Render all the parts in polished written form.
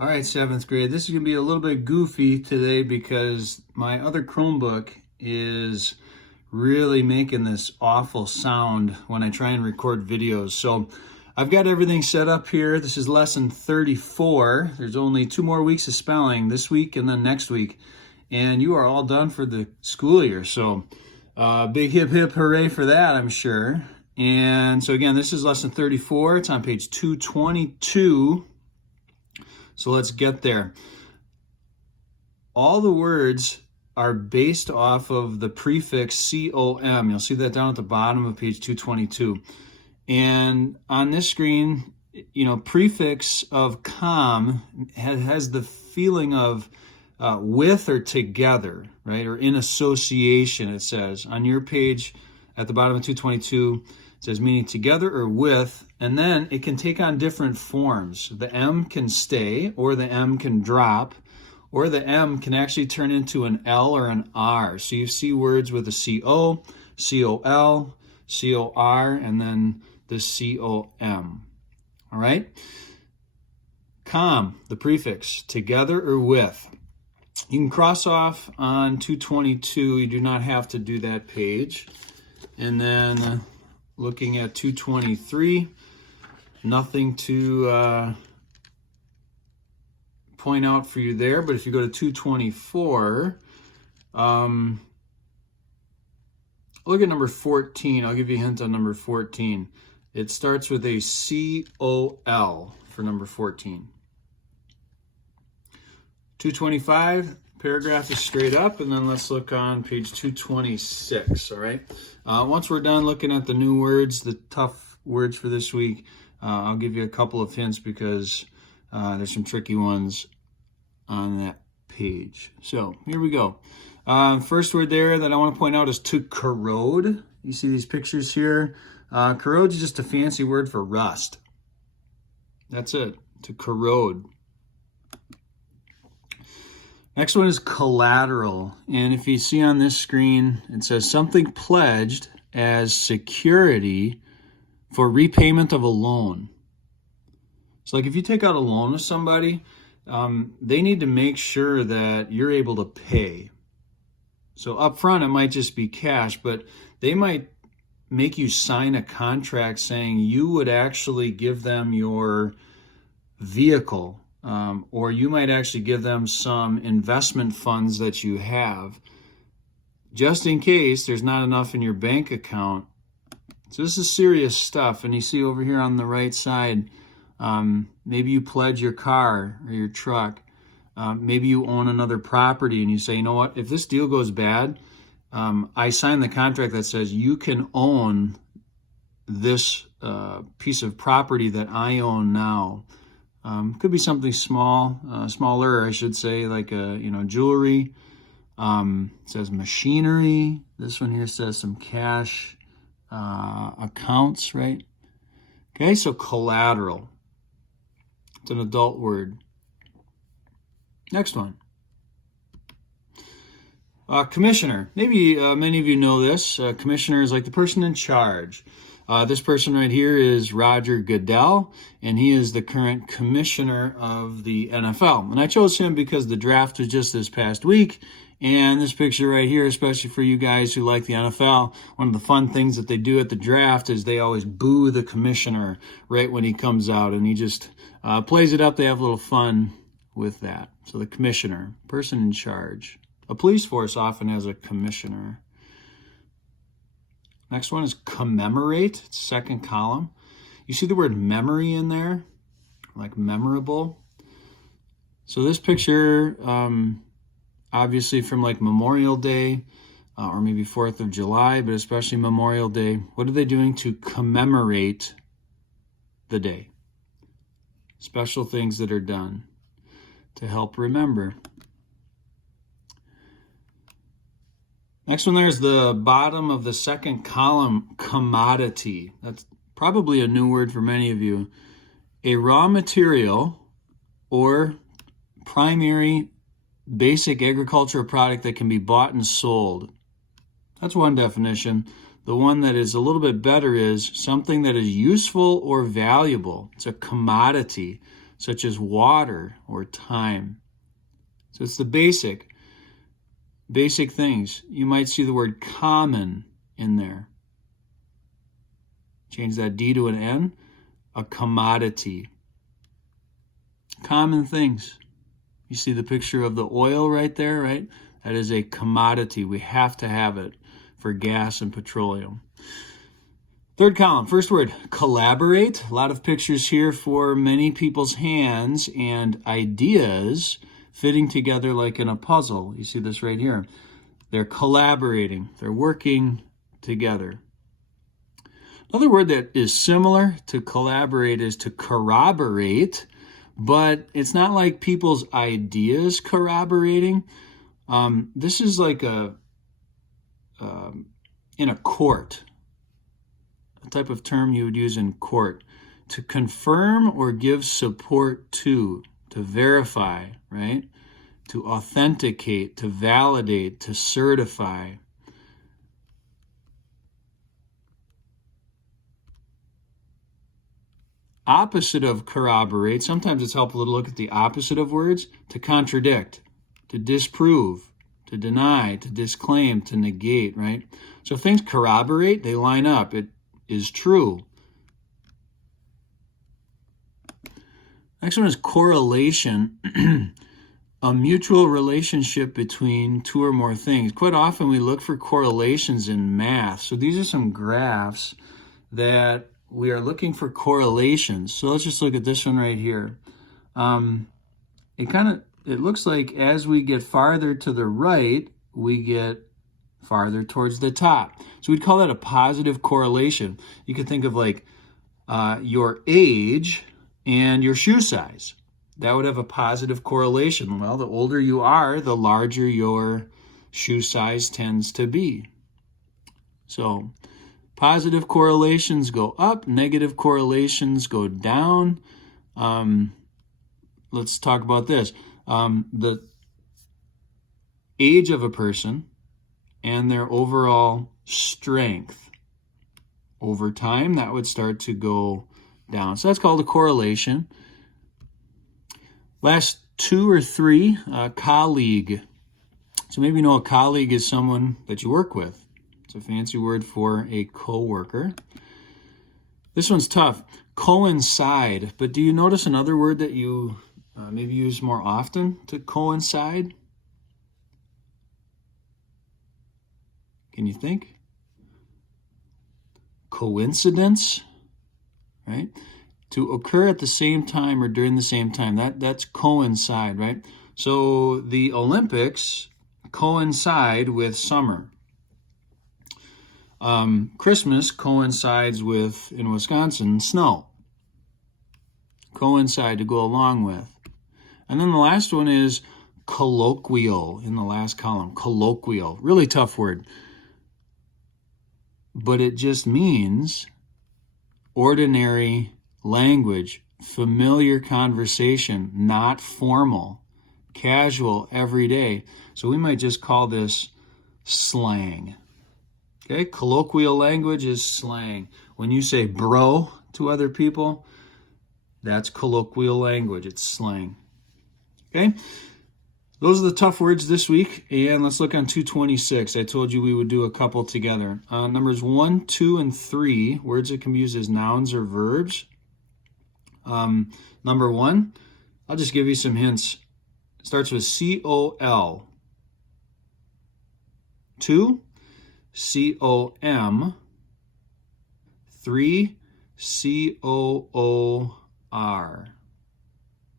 All right, 7th grade. This is going to be a little bit goofy today because my other Chromebook is really making this awful sound when I try and record videos. So I've got everything set up here. This is lesson 34. There's only 2 more weeks of spelling, this week and then next week. And you are all done for the school year. So big hip hip hooray for that, I'm sure. And so again, this is lesson 34. It's on page 222. So let's get there. All the words are based off of the prefix com. You'll see that down at the bottom of page 222. And on this screen, prefix of com has the feeling of with or together, right? Or in association, it says. On your page at the bottom of 222, it says meaning together or with, and then it can take on different forms. The M can stay, or the M can drop, or the M can actually turn into an L or an R. So you see words with a C-O, C-O-L, C-O-R, and then the C-O-M. All right? Com, the prefix, together or with. You can cross off on 222. You do not have to do that page. And then looking at 223, nothing to point out for you there. But if you go to 224, look at number 14. I'll give you a hint on number 14. It starts with a C-O-L for number 14. 225, paragraph is straight up, and then let's look on page 226, all right? Once we're done looking at the new words, the tough words for this week, I'll give you a couple of hints because there's some tricky ones on that page. So here we go. First word there that I want to point out is to corrode. You see these pictures here? Corrode is just a fancy word for rust. That's it, to corrode. Next one is collateral. And if you see on this screen, it says something pledged as security for repayment of a loan. So like if you take out a loan with somebody, they need to make sure that you're able to pay. So up front, it might just be cash, but they might make you sign a contract saying you would actually give them your vehicle, or you might actually give them some investment funds that you have, just in case there's not enough in your bank account. So this is serious stuff. And you see over here on the right side, maybe you pledge your car or your truck. Maybe you own another property and you say, you know what, if this deal goes bad, I sign the contract that says you can own this piece of property that I own now. Could be something smaller, I should say, like jewelry. It says machinery. This one here says some cash accounts, right? Okay, so collateral. It's an adult word. Next one. Commissioner. Maybe many of you know this. Commissioner is like the person in charge. This person right here is Roger Goodell, and he is the current commissioner of the NFL. And I chose him because the draft was just this past week. And this picture right here, especially for you guys who like the NFL, one of the fun things that they do at the draft is they always boo the commissioner right when he comes out. And he just plays it up. They have a little fun with that. So the commissioner, person in charge. A police force often has a commissioner. Next one is commemorate, it's second column. You see the word memory in there, like memorable. So this picture, obviously from like Memorial Day or maybe 4th of July, but especially Memorial Day. What are they doing to commemorate the day? Special things that are done to help remember. Next one there is the bottom of the second column, commodity. That's probably a new word for many of you. A raw material or primary basic agricultural product that can be bought and sold. That's one definition. The one that is a little bit better is something that is useful or valuable. It's a commodity. such as water or time. So it's the basic things. You might see the word common in there. Change that D to an N, a commodity. Common things. You see the picture of the oil right there, right? That is a commodity. We have to have it for gas and petroleum. Third column, first word, collaborate. A lot of pictures here for many people's hands and ideas fitting together like in a puzzle. You see this right here. They're collaborating. They're working together. Another word that is similar to collaborate is to corroborate, but it's not like people's ideas corroborating. This is like in a court, a type of term you would use in court, to confirm or give support to verify, right? To authenticate, to validate, to certify. Opposite of corroborate, sometimes it's helpful to look at the opposite of words, to contradict, to disprove, to deny, to disclaim, to negate, right? So if things corroborate, they line up. It is true. Next one is correlation, a mutual relationship between two or more things. Quite often we look for correlations in math. So these are some graphs that we are looking for correlations. So let's just look at this one right here. It looks like as we get farther to the right, we get farther towards the top. So we'd call that a positive correlation. You could think of like your age and your shoe size. That would have a positive correlation. Well, the older you are, the larger your shoe size tends to be. So positive correlations go up, negative correlations go down. Let's talk about this. The age of a person and their overall strength. Over time, that would start to go down. So that's called a correlation. Last two or three, colleague. So maybe you know a colleague is someone that you work with. It's a fancy word for a coworker. This one's tough. Coincide. But do you notice another word that you maybe use more often to coincide? Can you think? Coincidence, right? To occur at the same time or during the same time. That's coincide, right? So the Olympics coincide with summer. Christmas coincides with, in Wisconsin, snow. Coincide, to go along with. And then the last one is colloquial in the last column. Colloquial. Really tough word. But it just means ordinary language, familiar conversation, not formal, casual, everyday. So we might just call this slang. Okay, colloquial language is slang. When you say bro to other people, that's colloquial language. It's slang. Okay, those are the tough words this week. And let's look on 226. I told you we would do a couple together. Numbers 1, 2, and 3, words that can be used as nouns or verbs. Number 1, I'll just give you some hints. It starts with C-O-L. 2, C-O-M. 3, C-O-O-R.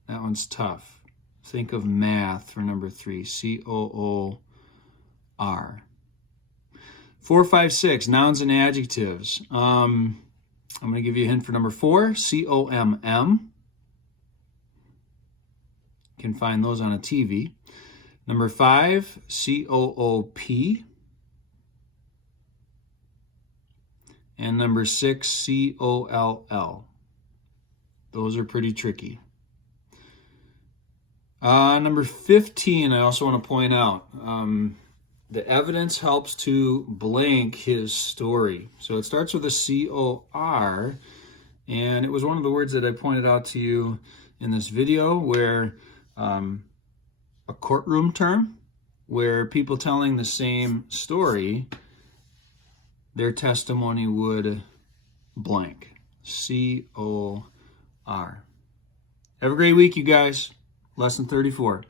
That one's tough. Think of math for number 3, C-O-O-R. 4, 5, 6, nouns and adjectives. I'm going to give you a hint for number 4, C-O-M-M. You can find those on a TV. Number 5, C-O-O-P. And number 6, C-O-L-L. Those are pretty tricky. Number 15, I also want to point out, the evidence helps to blank his story. So it starts with a C-O-R, And it was one of the words that I pointed out to you in this video, where a courtroom term, where people telling the same story, their testimony would blank. C-O-R. Have a great week, you guys. Lesson 34.